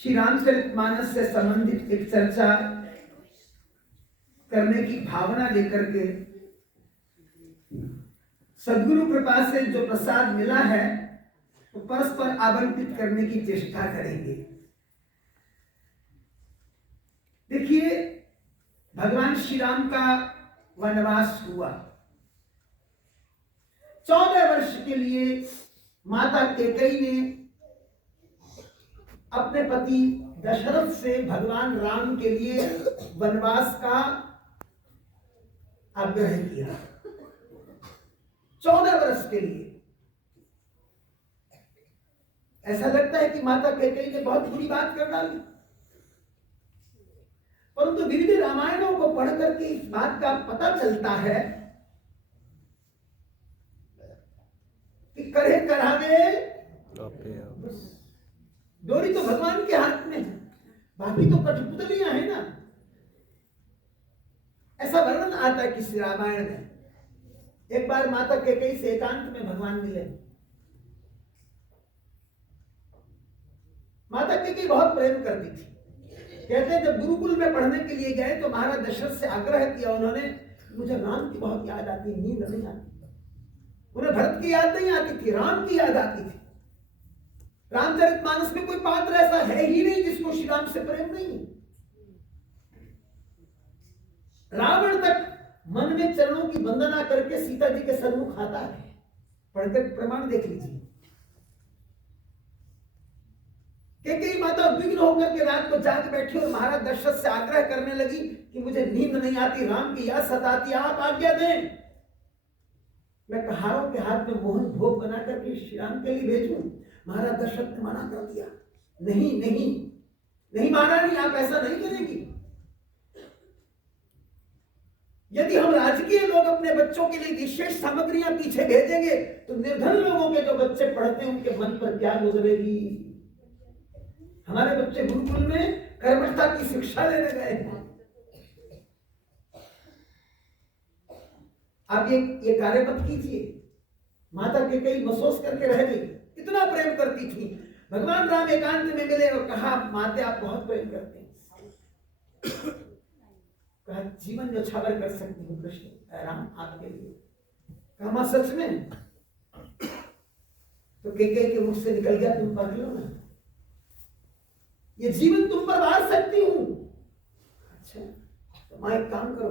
श्री रामचरितमानस से संबंधित एक चर्चा करने की भावना लेकर के सद्गुरु कृपा से जो प्रसाद मिला है तो परस्पर आवंटित करने की चेष्टा करेंगे। देखिए, भगवान श्री राम का वनवास हुआ। 14 वर्ष के लिए माता कैकेयी ने अपने पति दशरथ से भगवान राम के लिए वनवास का आग्रह किया। 14 वर्ष के लिए। ऐसा लगता है कि माता कैकेयी ने बहुत बुरी बात कर डाली, परंतु विविध रामायणों को पढ़ करके इस बात का पता चलता है कि करे करावे डोरी तो भगवान के हाथ में है, बाकी तो कठपुतलियां है ना। ऐसा वर्णन आता है किसी रामायण में। एक बार माता कैकेयी से एकांत में भगवान मिले। माता कैकेयी बहुत प्रेम करती थी। कहते हैं जब गुरुकुल में पढ़ने के लिए गए तो महाराज दशरथ से आग्रह किया उन्होंने, मुझे राम की बहुत याद आती, नींद नहीं आती। उन्हें भरत की याद नहीं आती थी, राम की याद आती थी। रामचरितमानस में कोई पात्र ऐसा है ही नहीं जिसको श्री राम से प्रेम नहीं है। रावण तक मन में चरणों की वंदना करके सीता जी के सन्मुख आता है। पढ़कर प्रमाण देख लीजिए। कैकेयी माता उद्विग्न होकर के रात को जाग बैठी और महाराज दशरथ से आग्रह करने लगी कि मुझे नींद नहीं आती, राम की याद सताती, आप आज्ञा दें। मैं कहारों के हाथ में मोहन भोग बना करके श्री राम के लिए भेजूं। महाराज दशरथ ने मना कर दिया, नहीं नहीं नहीं महारानी, आप ऐसा नहीं करेंगी। यदि हम राजकीय लोग अपने बच्चों के लिए विशेष सामग्रियां पीछे भेजेंगे तो निर्धन लोगों के जो बच्चे पढ़ते हैं उनके मन पर क्या गुजरेगी। हमारे बच्चे गुरुकुल में कर्मठता की शिक्षा लेने गए हैं। आप ये कार्य मत कीजिए। माता कैकेयी महसूस करके रह गई, इतना प्रेम करती थी। भगवान राम एकांत में मिले और कहा, माते आप बहुत प्रेम करते हैं। कहा, जीवन न्यौछावर कर सकती हूँ कृष्ण राम आपके लिए। कहा, मां सच में? तो कैकेयी के मुख से निकल गया, तुम पढ़ लो ना, ये जीवन तुम पर वार सकती हूं। अच्छा, तो मां एक काम करो,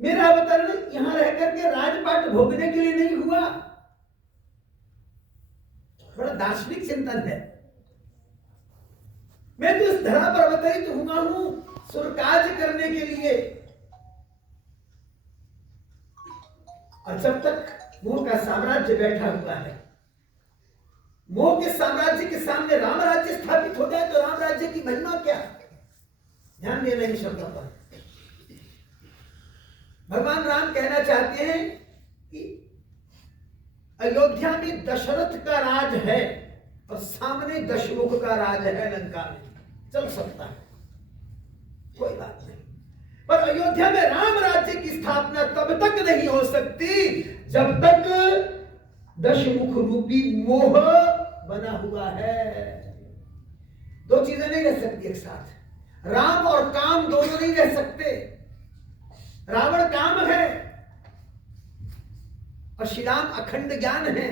मेरा अवतरण यहां रह करके राजपाट भोगने के लिए नहीं हुआ। बड़ा दार्शनिक चिंतन है। मैं तो इस धरा पर अवतरित हुआ हूं सुरकाज करने के लिए। और जब तक मोह का साम्राज्य बैठा हुआ है, मोह के साम्राज्य के सामने राम राज्य स्थापित हो जाए तो राम राज्य की महिमा क्या। ध्यान देना इन शब्दों पर। भगवान राम कहना चाहते हैं कि अयोध्या में दशरथ का राज है और सामने दशमुख का राज है लंका में। चल सकता है, कोई बात नहीं, पर अयोध्या में राम राज्य की स्थापना तब तक नहीं हो सकती जब तक दशमुख रूपी मोह बना हुआ है। दो चीजें नहीं रह सकती एक साथ। राम और काम दोनों नहीं रह सकते। रावण काम है और श्री राम अखंड ज्ञान है।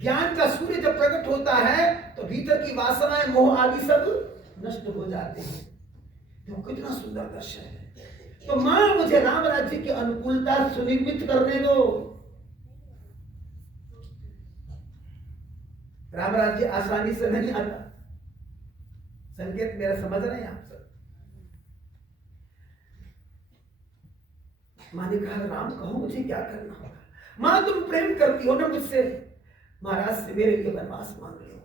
ज्ञान का सूर्य जब प्रकट होता है तो भीतर की वासनाएं, मोह आदि सब नष्ट हो जाते हैं। तो कितना सुंदर दृश्य है। तो मां, मुझे राम राज्य की अनुकूलता सुनिर्मित करने दो। राम राज्य आसानी से नहीं आता। संकेत मेरा समझ रहे हैं आप सब? मां ने कहा, राम कहो मुझे क्या करना होगा। मां, तुम प्रेम करती हो ना मुझसे, महाराज से मेरे लिए वनवास मांग लो।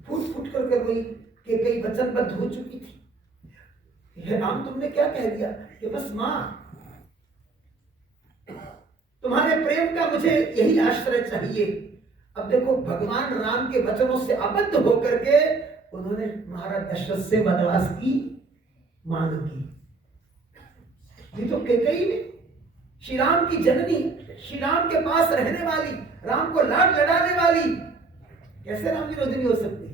फूट फूट करके रोई कि कई वचनबद्ध हो चुकी थी। हे राम, तुमने क्या कह दिया? कि बस मां, तुम्हारे प्रेम का मुझे यही आश्रय चाहिए। अब देखो, भगवान राम के वचनों से आबद्ध होकर के उन्होंने महाराज दशरथ से वनवास की मांग की। ये तो कैकेयी ने, श्री राम की जननी, श्री राम के पास रहने वाली, राम को लाड लड़ाने वाली, कैसे राम विरोधी नहीं हो सकते?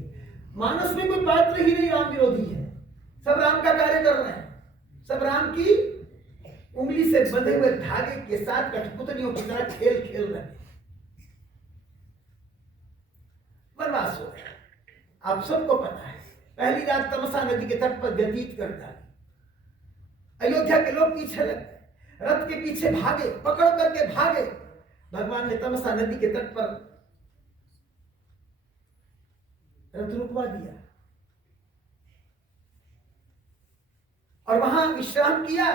मानस में कोई पात्र ही नहीं राम विरोधी है। सब राम का कार्य कर रहे हैं, सब राम की उंगली से बंधे हुए धागे के साथ कठपुतलियों की तरह खेल खेल रहे हैं। वनवास हो गया, आप सबको पता है। पहली रात तमसा नदी के तट पर व्यतीत कर डाली। अयोध्या के लोग पीछे लग गए, रथ के पीछे भागे, पकड़ करके भागे। भगवान ने तमसा नदी के तट पर रथ रुकवा दिया और वहां विश्राम किया।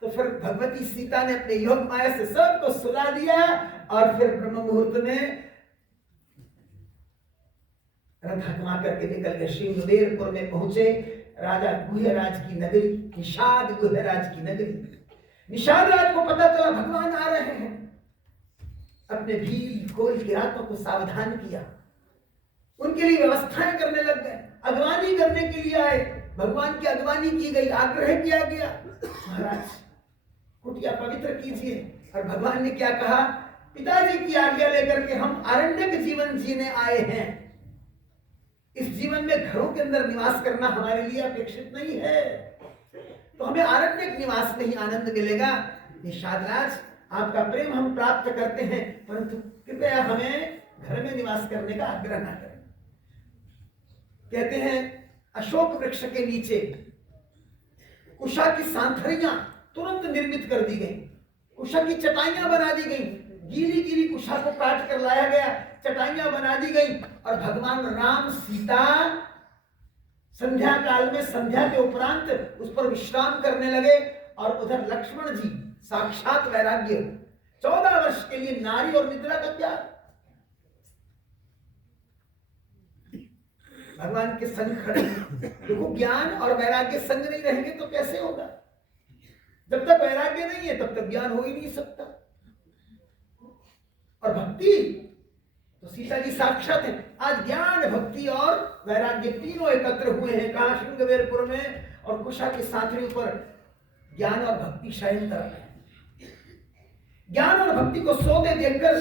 तो फिर भगवती सीता ने अपने योग माया से सबको सुला दिया और फिर ब्रह्म मुहूर्त में रथ हकमा करके निकल गए। श्रीमुदेरपुर में पहुंचे, राजा गुहराज की नगरी, निषाद गुहराज की नगरी। निषाद राज को पता चला भगवान आ रहे हैं। अपने भील खोल के हाथों को सावधान किया, उनके लिए व्यवस्थाएं करने लग गए। अगवानी करने के लिए आए, भगवान की अगवानी की गई, आग्रह किया गया, महाराज कुटिया पवित्र कीजिए। और भगवान ने क्या कहा? पिताजी की आज्ञा लेकर के हम आरण्यक जीवन जीने आए हैं। इस जीवन में घरों के अंदर निवास करना हमारे लिए अपेक्षित नहीं है, तो हमें आरण्यक निवास में ही आनंद मिलेगा। निषाद राज, आपका प्रेम हम प्राप्त करते हैं, परंतु कृपया हमें घर में निवास करने का आग्रह न करें। कहते हैं अशोक वृक्ष के नीचे कुशा की सांथरियां तुरंत निर्मित कर दी गई, कुशा की चटाइयां बना दी गई, गीली गीली कुशा को काट कर लाया गया, चटाइयां बना दी गई और भगवान राम सीता संध्या काल में संध्या के उपरांत उस पर विश्राम करने लगे। और उधर लक्ष्मण जी साक्षात वैराग्य, 14 वर्ष के लिए नारी और निद्रा का त्याग, भगवान के संग खड़े। देखो, ज्ञान और वैराग्य संग नहीं रहेंगे तो कैसे होगा? जब तक वैराग्य नहीं है तब तक ज्ञान हो ही नहीं सकता। और भक्ति तो सीता जी साक्षात है। आज ज्ञान, भक्ति और वैराग्य तीनों एकत्र हुए हैं। कहा? श्रृंगवेरपुर में। और कुशा की सांथरी पर ज्ञान और भक्ति शयन कर रहे हैं। ज्ञान और भक्ति को सोते देखकर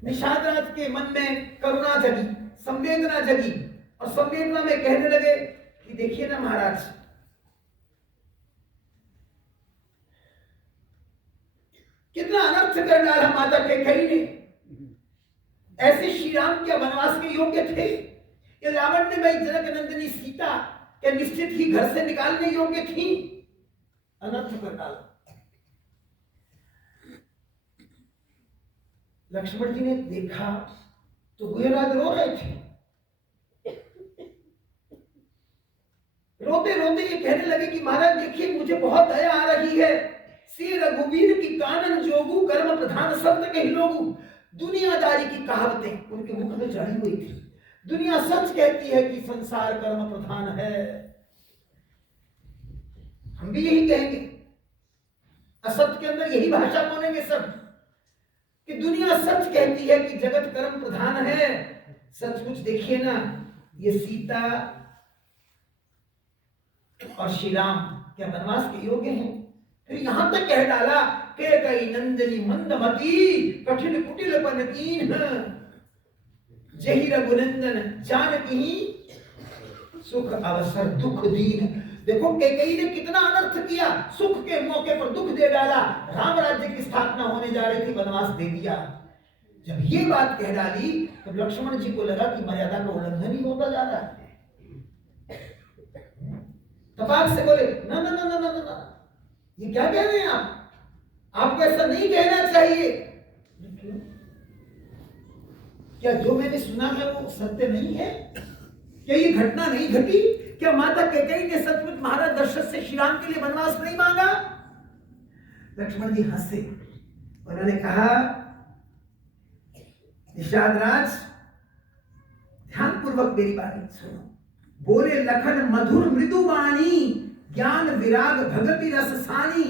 निषाद राज के मन में करुणा जगी, संवेदना जगी और संवेदना में कहने लगे कि देखिए ना महाराज, कितना अनर्थ कर डाला माता कैकेयी ने। ऐसे श्री राम क्या वनवास के योग्य थे? ये लावण्यमयी जनक नंदिनी सीता क्या निश्चित ही घर से निकालने योग्य थी? अनर्थ कर डाला। लक्ष्मण जी ने देखा तो गुहराज रो रहे थे। रोते रोते ये कहने लगे कि महाराज देखिए, मुझे बहुत दया आ रही है। श्री रघुवीर की कानन जोगू, कर्म प्रधान सत्य कही लोगू। दुनियादारी की कहावतें उनके मुख में जड़ी हुई थी। दुनिया सच कहती है कि संसार कर्म प्रधान है, हम भी यही कहेंगे। असत्य के अंदर यही भाषा बोलेंगे सब कि दुनिया सच कहती है कि जगत कर्म प्रधान है। सचमुच देखिए ना, ये सीता और श्री राम क्या वनवास के योग्य हैं? फिर यहां तक कह डाला के कई नंदिनी मंदमती, कठिन कुटिल पन कीन, जही रघुनंदन जानकी सुख अवसर दुख दीन। देखो, कैकेयी ने कितना अनर्थ किया, सुख के मौके पर दुख दे डाला। राम राज्य की स्थापना होने जा रही थी, वनवास दे दिया। जब ये बात कह डाली तब लक्ष्मण जी को लगा कि मर्यादा का उल्लंघन ही होता जा रहा है। तपाक से बोले, ना ना ना ना ना ना, ये क्या कह रहे हैं आप? आपको ऐसा नहीं कहना चाहिए। क्या जो मैंने सुना है वो सत्य नहीं है? क्या ये घटना नहीं घटी? क्या माता कैकेयी ने सचमुच महाराज दशरथ से श्री राम के लिए वनवास नहीं मांगा? लक्ष्मण जी हंसे, उन्होंने कहा, निषाद राज ध्यानपूर्वक मेरी बात सुनो। बोले लखन मधुर मृदु वाणी, ज्ञान विराग भगति रस सानी।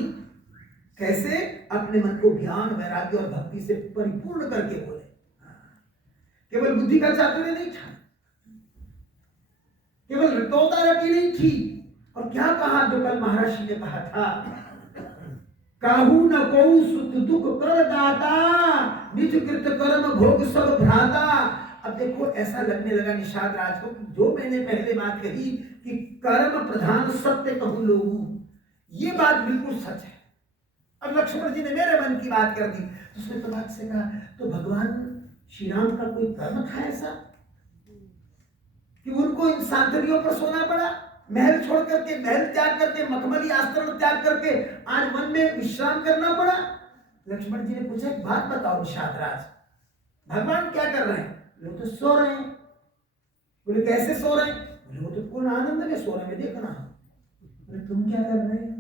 कैसे? अपने मन को ज्ञान, वैराग्य और भक्ति से परिपूर्ण करके बोले। केवल बुद्धि का चातुर्य नहीं था, केवल रटौता रटी नहीं थी। और क्या कहा जो कल महर्षि ने कहा था, काहू न कोऊ सुख दुख कर दाता, निज कृत कर्म भोग सब भ्राता। अब देखो ऐसा लगने लगा निषाद राज को कि जो मैंने पहले बात कही कि कर्म प्रधान सत्य कहूं लोगू, ये बात बिल्कुल सच है। अब लक्ष्मण जी ने मेरे मन की बात कर दी। तो उसने प्रभात से कहा, तो भगवान श्री राम का कोई कर्म था ऐसा कि उनको इन सांतरियों पर सोना पड़ा, महल छोड़ करके, महल त्याग करके, मखमली आस्तरण त्याग करके आज वन में विश्राम करना पड़ा? लक्ष्मण जी ने पूछा, एक बात बताओ निषाद राज, भगवान क्या कर रहे हैं? लोग तो सो रहे हैं। बोले कैसे सो रहे हैं? बोले वो तो पूर्ण आनंद में सो रहे हैं, देखना। बोले तुम क्या कर रहे हो?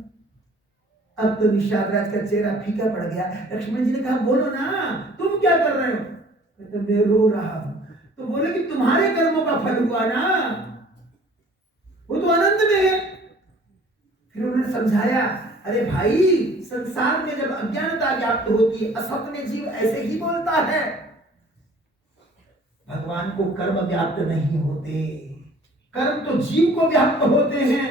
अब तो निषाद राज का चेहरा फीका पड़ गया। लक्ष्मण जी ने कहा, बोलो ना, तुम क्या कर रहे हो? तो मैं रो रहा हूं। तो बोले कि तुम्हारे कर्मों का फल हुआ ना, वो तो आनंद में है। फिर उन्होंने समझाया, अरे भाई, संसार में जब अज्ञानता व्याप्त होती है, असत में जीव ऐसे ही बोलता है। भगवान को कर्म व्याप्त नहीं होते, कर्म तो जीव को व्याप्त होते हैं।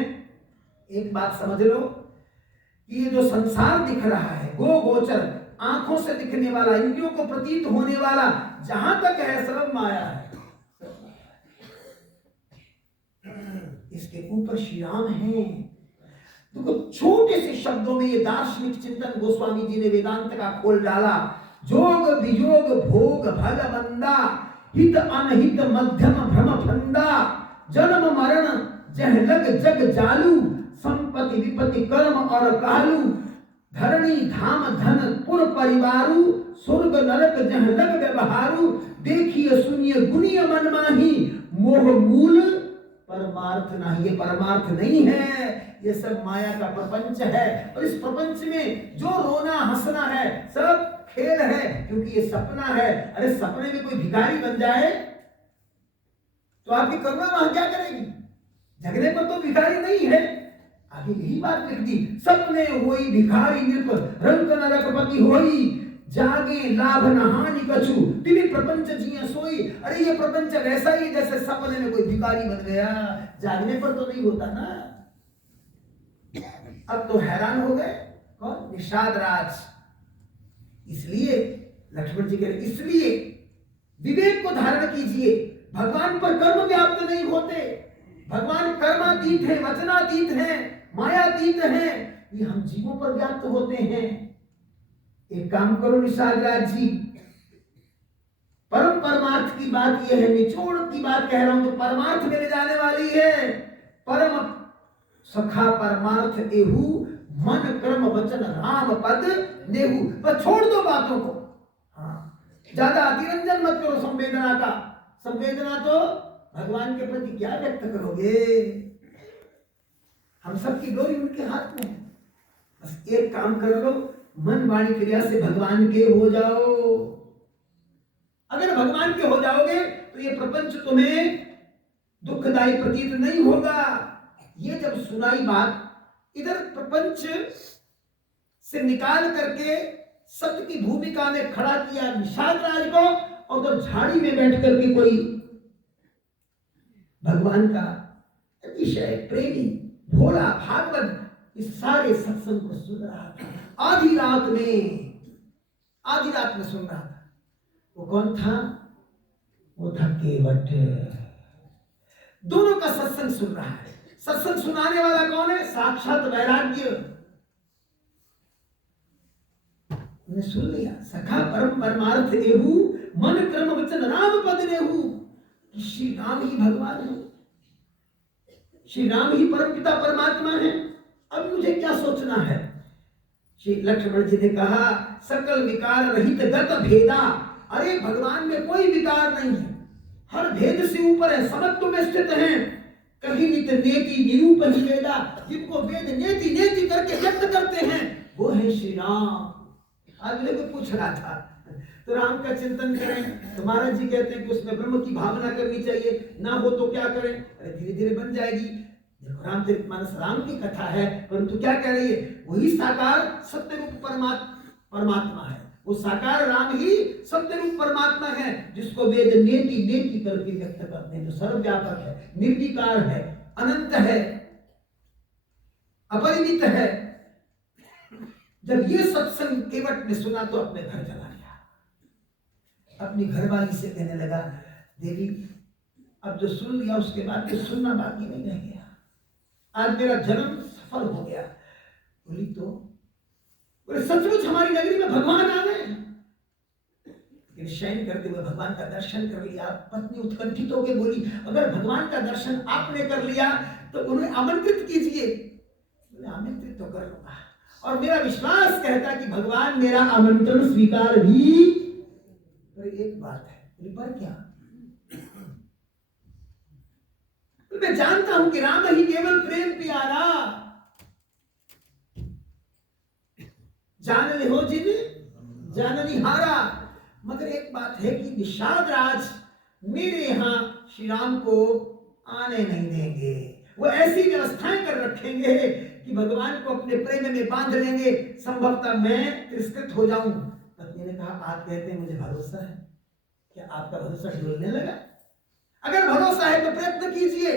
एक बात समझ लो कि ये जो संसार दिख रहा है, गो गोचर, आंखों से दिखने वाला, इंद्रियों को प्रतीत होने वाला, जहां तक है सब माया है। इसके ऊपर श्री राम है। तो छोटे से शब्दों में ये दार्शनिक चिंतन गोस्वामी जी ने वेदांत का खोल डाला। जोग वियोग भोग भग मंदा, हित अनहित मध्यम भ्रम फंदा, जन्म मरण जह लग जग जालू, संपत्ति विपत्ति कर्म और कालू, धरणी धाम धन पुर परिवारू, स्वर्ग नरक जह लग व्यवहारू, देखिए सुनिए गुनिय मन माही, मोह मूल परमार्थ नहीं। ये परमार्थ नहीं है, ये सब माया का प्रपंच है। और इस प्रपंच में जो रोना हंसना है सब खेल है, क्योंकि ये सपना है। अरे सपने में कोई भिखारी बन जाए तो आपकी करुणा वहां क्या करेगी? झगड़े पर तो भिखारी नहीं है। आगे यही बात लिख दी, सपने होई भिखारी नृप, रंग नरकपति होई, जागे लाभ न हानि कछु, तिनि प्रपंच जिया सोई। अरे ये प्रपंच वैसा ही जैसे सपने में कोई भिखारी बन गया, जागने पर तो नहीं होता ना। अब तो हैरान हो गए कौन? निषाद राज। इसलिए लक्ष्मण जी कह रहे, इसलिए विवेक को धारण कीजिए। भगवान पर कर्म व्याप्त नहीं होते, भगवान कर्मातीत है, वचनातीत है, मायातीत है। ये हम जीवों पर व्याप्त होते हैं। एक काम करो निषाद राज जी, परम परमार्थ की बात यह है, निचोड़ की बात कह रहा हूं तो परमार्थ में ले जाने वाली है। परम सखा परमार्थ एहू, मन कर्म वचन राम पद नेहू। बस छोड़ दो बातों को, हाँ, ज्यादा अतिरंजन मत करो संवेदना का। संवेदना तो भगवान के प्रति क्या व्यक्त करोगे? हम सबकी डोरी उनके हाथ में है। बस एक काम कर लो, मन वाणी क्रिया से भगवान के हो जाओ। अगर भगवान के हो जाओगे तो ये प्रपंच तुम्हें दुखदायी प्रतीत नहीं होगा। ये जब सुनाई बात, इधर प्रपंच से निकाल करके सत्य की भूमिका में खड़ा किया निषाद राज को, और उधर झाड़ी में बैठ करके कोई भगवान का विषय प्रेमी भोला भागवत इस सारे सत्संग को सुन रहा था। आधी रात में सुन रहा था। वो कौन था? वो था केवट। दोनों का सत्संग सुन रहा है। सत्संग सुनाने वाला कौन है? साक्षात वैराग्य ने सुन लिया। सखा परम परमार्थ एहू, मन कर्म वचन राम पद नेहू। श्री राम ही भगवान है, श्री राम ही परम पिता परमात्मा है। अब मुझे क्या सोचना है? श्री लक्ष्मण जी ने कहा, सकल विकार रहित गत भेदा। अरे भगवान में कोई विकार नहीं है, हर भेद से ऊपर है, समत्व में स्थित है। कहीं नित नेति निरूप निवेदा, जिनको वेद नेति नेति करके व्यक्त करते हैं वो है श्री राम। अगले को पूछ रहा था तो राम का चिंतन करें तो महाराज जी कहते हैं कि उसमें ब्रह्म की भावना करनी चाहिए, ना हो तो क्या करें? अरे धीरे धीरे बन जाएगी। देखो रामचरितमानस राम की कथा है, परंतु क्या कह रही है? वही साकार सत्य रूप परमात्मा है। वो साकार राम ही सत्य रूप परमात्मा है, जिसको वेद नेति नेति करके व्यक्त करते हैं, जो सर्वव्यापक है, निर्विकार है, अनंत है, अपरिमित है। जब ये सत्संग केवट ने सुना तो अपने घर चला गया, अपनी घरवाली से कहने लगा, देवी अब जो सुन लिया उसके बाद तो सुनना बाकी नहीं रह गया, आज मेरा जन्म सफल हो गया। बोली तो बोले सचमुच हमारी नगरी में भगवान आ गए? लेकिन शयन करते हुए भगवान का दर्शन कर लिया। पत्नी उत्कंठित होकर बोली अगर भगवान का दर्शन आपने कर लिया तो उन्हें आमंत्रित कीजिए। बोले आमंत्रित तो कर लूंगा, और मेरा विश्वास कहता कि भगवान मेरा आमंत्रण स्वीकार भी। पर एक बात है, पर क्या? मैं जानता हूं कि राम ही केवल प्रेम प्यारा, जान ले हो जिन जाननी हारा। मगर एक बात है कि निषाद राज मेरे यहां श्री राम को आने नहीं देंगे। वो ऐसी व्यवस्थाएं कर रखेंगे कि भगवान को अपने प्रेम में बांध लेंगे, संभवतः मैं तिरस्कृत हो जाऊं। पत्नी ने कहा आप कहते हैं मुझे भरोसा है, क्या आपका भरोसा डोलने लगा? अगर भरोसा है तो प्रयत्न कीजिए।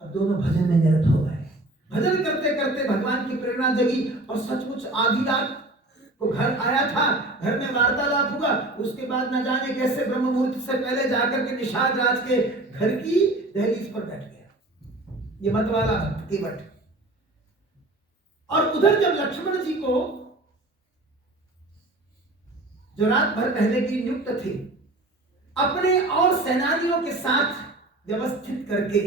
अब दोनों भजन में निरत हो गए। भजन करते करते भगवान की प्रेरणा जगी और सचमुच आधी रात को घर आया था। घर में वार्तालाप हुआ, उसके बाद न जाने कैसे ब्रह्म मुहूर्त से पहले जाकर के निषाद राज के घर की दहलीज पर बैठ गया, ये मतवाला भक्त केवट। और उधर जब लक्ष्मण जी को जो रात भर पहले की नियुक्त थे, अपने और सेनानियों के साथ व्यवस्थित करके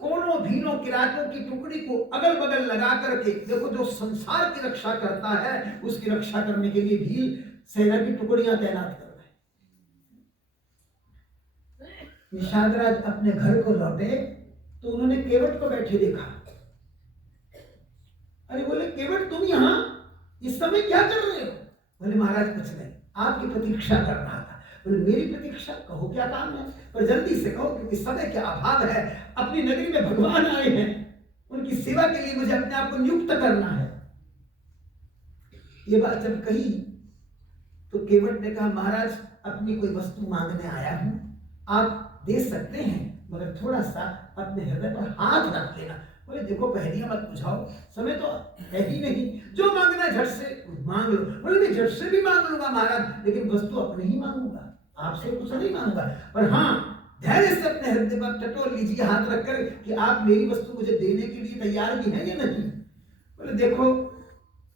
कोनों भीनों किरातों की टुकड़ी को अगल बगल लगा करके, देखो जो संसार की रक्षा करता है उसकी रक्षा करने के लिए भील सेना की टुकड़ियां तैनात कर रहे। निषाद राज अपने घर को लौटे तो उन्होंने केवट को बैठे देखा। अरे बोले केवट तुम यहां इस समय क्या कर रहे हो? बोले महाराज कुछ नहीं, आपकी प्रतीक्षा कर रहा था। बोले मेरी प्रतीक्षा? कहो क्या काम है, पर जल्दी से कहो क्योंकि समय का अभाव है। अपनी नगरी में भगवान आए हैं, उनकी सेवा के लिए मुझे अपने आप को नियुक्त करना है। ये बात जब कही तो केवट ने कहा महाराज अपनी कोई वस्तु मांगने आया हूं, आप दे सकते हैं मगर थोड़ा सा अपने हृदय पर हाथ रख लेना। बोले देखो पहलियां मत बुझाओ, समय तो है ही नहीं, जो मांगना झट से मांग लो। बोले मैं झट से भी मांग लूंगा महाराज, लेकिन वस्तु अपनी ही मांगूंगा, आपसे कुछ नहीं मांगूंगा। पर हाँ धैर्य से अपने हृदय पर टटोल लीजिए हाथ रखकर कि आप मेरी वस्तु मुझे देने के लिए तैयार भी हैं या नहीं। बोले देखो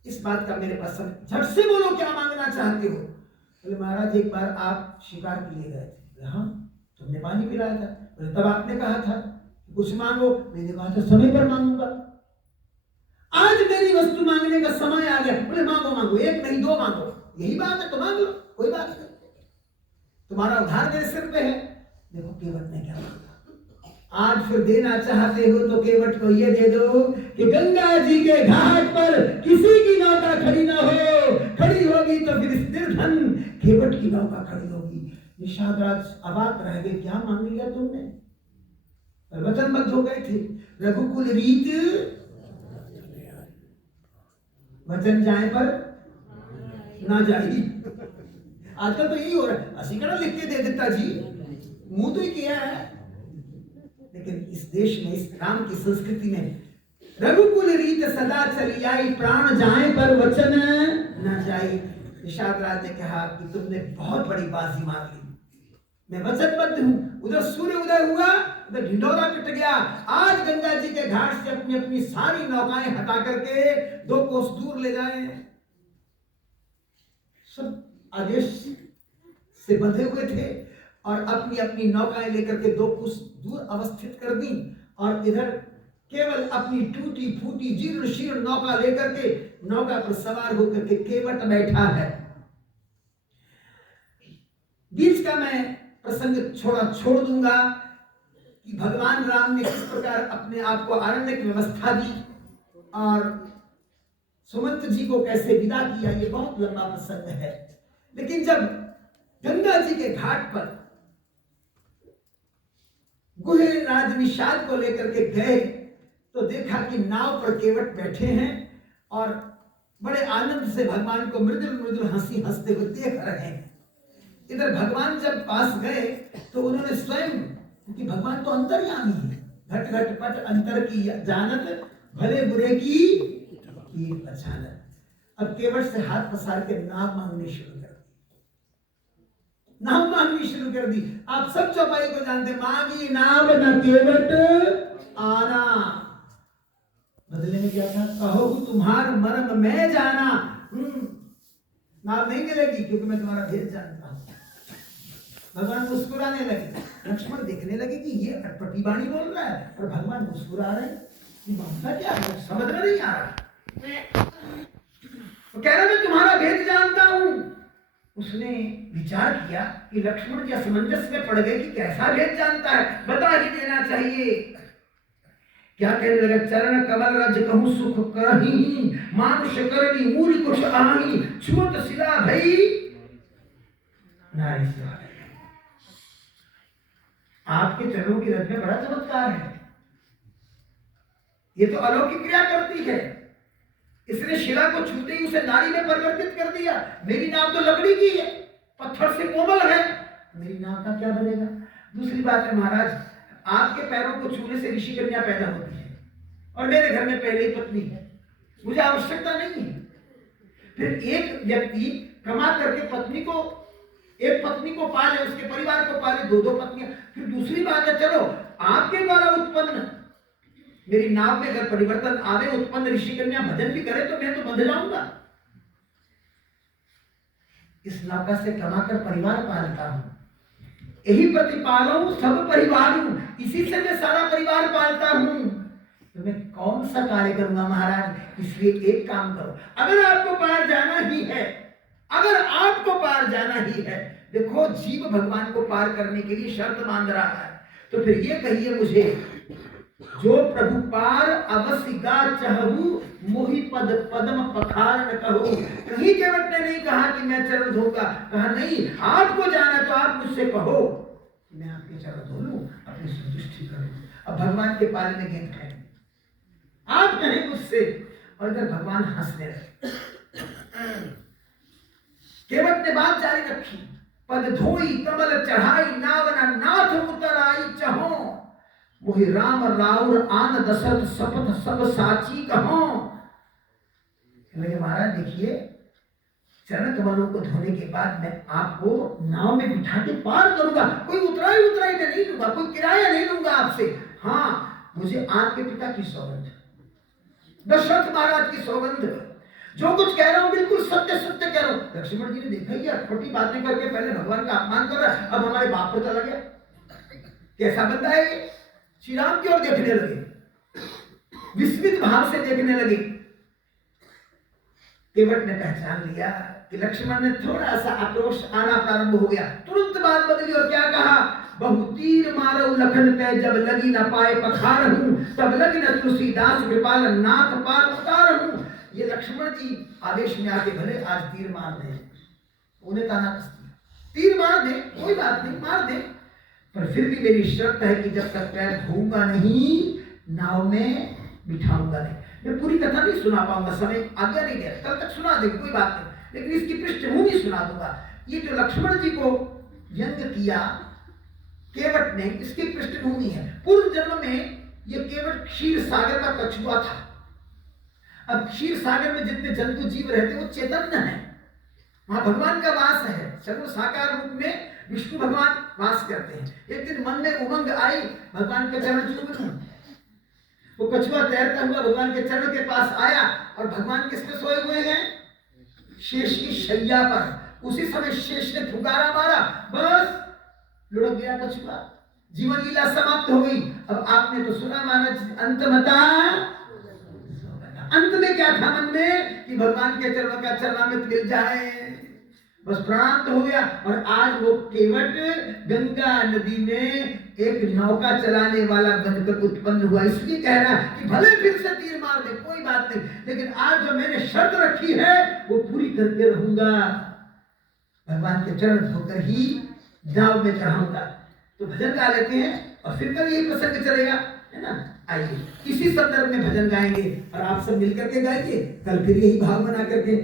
इस बात का मेरे पास समय, झट से बोलो क्या मांगना चाहते हो। बोले महाराज एक बार आप शिकार के लिए गए थे। हाँ तुमने पानी पिलाया था। बोले तब आपने कहा था कुछ मांगो, मैंने कहा था समय पर मांगूंगा। आज मेरी वस्तु मांगने का समय आ गया। बोले मांगो मांगो, एक नहीं दो मांगो, यही बात है तो मांग लो, कोई बात नहीं, तुम्हारा उधार मेरे सिर पे है। देखो केवट ने क्या मांगा। आज फिर देना चाहते हो तो केवट को ये दे दो कि गंगा जी के घाट पर किसी की नौका खड़ी ना हो, खड़ी होगी तो फिर इस निर्धन केवट की नौका खड़ी होगी। निषाद राज अवाक रह गए, क्या मांग लिया तुमने? वचनबद्ध हो गए थे, रघुकुल रीत वचन जाए पर ना जाई। आजकल तो यही हो रहा है, असीकड़ा लिख के दे देता जी, मुंह तो ही किया है। लेकिन इस देश में, इस राम की संस्कृति में रघुकुल रीत सदा चली आई, प्राण जाए पर वचन न जाए। निषाद राज ने कहा कि तुमने बहुत बड़ी बाजी मार ली, मैं वचनबद्ध हूं। उधर सूर्य उदय हुआ, उधर ढिंढोरा पिट गया। आज गंगा जी के घाट से अपनी अपनी सारी नौकाएं हटा करके 2 कोस दूर ले जाए। सब आदेश से बंधे हुए थे और अपनी अपनी नौकाएं लेकर के 2 कोस दूर अवस्थित कर दी। और इधर केवल अपनी टूटी फूटी जीर्ण शीर्ण नौका लेकर के नौका पर सवार होकर के केवट बैठा है। बीच का मैं प्रसंग छोड़ दूंगा कि भगवान राम ने किस प्रकार अपने आप को आरण्य की व्यवस्था दी और सुमंत जी को कैसे विदा किया, ये बहुत लंबा प्रसंग है। लेकिन जब गंगा जी के घाट पर गुहे राज निषाद को लेकर के गए तो देखा कि नाव पर केवट बैठे हैं और बड़े आनंद से भगवान को मृदुल मृदुल हंसी हंसते हुए देख रहे हैं। इधर भगवान जब पास गए तो उन्होंने स्वयं, क्योंकि भगवान तो अंतर्यामी है, घट घट पट अंतर की जानत, भले बुरे की पहचानत। अब केवट से हाथ पसार के नाम मांगने शुरू कर दिए। नाव मांगनी शुरू कर दी। आप सब चौपाई को जानते, मांगी नाव न केवट आना, बदले में क्या था, कहो तुम्हार मर्म मैं जाना। नाव नहीं मिलेगी क्योंकि मैं तुम्हारा भेद जानता हूं। भगवान मुस्कुराने लगे, लक्ष्मण देखने लगे कि ये अटपटी वाणी बोल रहा है और भगवान मुस्कुरा रहे हैं, ये मामला क्या है, समझ में नहीं आ रहा। तो कह रहा मैं तुम्हारा भेद जानता हूं। उसने विचार किया कि लक्ष्मण जी असमंजस में पड़ गए कि कैसा भेद जानता है, बता ही देना चाहिए। क्या कहने लगा, चरण कमल रज कहूं सुख करही, मानुष करनी मूरी कुछ आही, छुअत शिला भई नारी से। आपके चरणों की रज में बड़ा चमत्कार है, ये तो अलौकिक क्रिया करती है। इसने शिला को छूते ही उसे नारी में परिवर्तित कर दिया। मेरी नाव तो लकड़ी की है, पत्थर से कोमल है, मेरी नाव का क्या बनेगा। दूसरी बात है महाराज, आपके पैरों को छूने से ऋषि कन्या पैदा होती है और मेरे घर में पहले ही पत्नी है, मुझे आवश्यकता नहीं है। फिर एक व्यक्ति कमा करके एक पत्नी को पाले, उसके परिवार को पाले, दो पत्नियां। फिर दूसरी बात है, चलो आपके द्वारा उत्पन्न मेरी नाव में अगर परिवर्तन आवे, उत्पन्न ऋषि कन्या भजन भी करे तो मैं तो बंध जाऊंगा। इस नौका से कमाकर परिवार पालता हूं, यही प्रतिपालू सब परिवार हूं, इसी से मैं सारा परिवार पालता हूं। तो मैं कौन सा कार्य करूंगा महाराज। इसलिए एक काम करो, अगर आपको पार जाना ही है, अगर आपको पार जाना ही है, देखो जीव भगवान को पार करने के लिए शर्त मान रहा है, तो फिर ये कहिए मुझे, जो प्रभु पार अवश्य गा चहु, मोहि पद पदम पखार न कहो। कहीं केवट ने नहीं कहा कि मैं चरण धोऊंगा, कहा नहीं, आपको जाना तो आप मुझसे कहो, मैं आपके चरण धो लूं, अपनी संतुष्टि करूं। अब भगवान के पाले में गेंद है, आप कहें मुझसे, और इधर भगवान हंसने लगे। केवट ने बात जारी रखी, पद धोई कमल चढ़ाई, नावना नाथ उतर आई चहो, वही राम राउर आन दशरथ शपथ सब साची कहो। महाराज देखिए, चरण कमलों को धोने के बाद मैं आपको नाव में बिठा के पार करूंगा, कोई उतराई में नहीं लूंगा, कोई किराया नहीं लूंगा आपसे। हाँ, मुझे आपके पिता की सौगंध, दशरथ महाराज की सौगंध, जो कुछ कह रहा हूं बिल्कुल सत्य सत्य कह रहा हूं। लक्ष्मण जी ने देखा कि अटपटी बातें करके पहले भगवान का अपमान कर रहा है, अब हमारे बाप को चला गया, कैसा बंदा है। श्री राम की ओर देखने लगे, विस्मित भाव से देखने लगे। केवट ने पहचान लिया कि लक्ष्मण ने थोड़ा सा आक्रोश आना प्रारंभ हो गया, तुरंत बात बदली और क्या कहा, बहु तीर मारो लखन पे, जब लगी न पाए पखार हूं, तब लगी न तुलसीदास कृपाल नाथ पार उतार हूं। ये लक्ष्मण जी आवेश में आके भले आज तीर मार दे, उन्हें ताना कसती, तीर मार दे, कोई बात नहीं, मार दे, पर फिर भी मेरी शर्त है कि जब तक पैर धोऊंगा नहीं, नाव में बिठाऊंगा नहीं। मैं पूरी कथा नहीं सुना पाऊंगा, समय आज्ञा नहीं दे, कल तक सुना देंगे, कोई बात नहीं, लेकिन इसकी पृष्ठभूमि सुना दूंगा। ये जो लक्ष्मण जी को व्यंग किया केवट ने, इसकी पृष्ठभूमि है। पूर्व जन्म में ये केवट क्षीर सागर का कछुआ था। अब क्षीर सागर में जितने जंतु जीव रहते वो चैतन्य है, वहां भगवान का वास है, सर्व साकार रूप में विष्णु भगवान वास करते हैं। एक दिन मन में उमंग आई, भगवान के चरण चूम लूं। वो कछुआ तैरता हुआ भगवान के चरण के पास आया और भगवान किस पे सोए हुए हैं, शेष की शैया पर। उसी समय शेष ने फुकारा मारा, बस लुढ़क गया कछुआ, जीवन लीला समाप्त हो गई। अब आपने तो सुना महाराज, अंतमता, अंत में क्या था मन में कि भगवान के चरणों का चरणामृत मिल जाए, बस प्रणाम तो हो गया। और आज वो केवट गंगा नदी में एक नौका चलाने वाला बनकर उत्पन्न हुआ। इसलिए कह रहा है कि भले फिर से तीर मार दे, कोई बात नहीं, लेकिन आज जो मैंने शर्त रखी है वो पूरी करके रहूंगा, भगवान के चरण धोकर ही नाव में चढ़ाऊंगा। तो भजन गा लेते हैं और फिर कल यही प्रसंग चलेगा, है ना। आइए इसी संदर्भ में भजन गाएंगे और आप सब मिलकर के गाएंगे, कल फिर यही भाव बना करके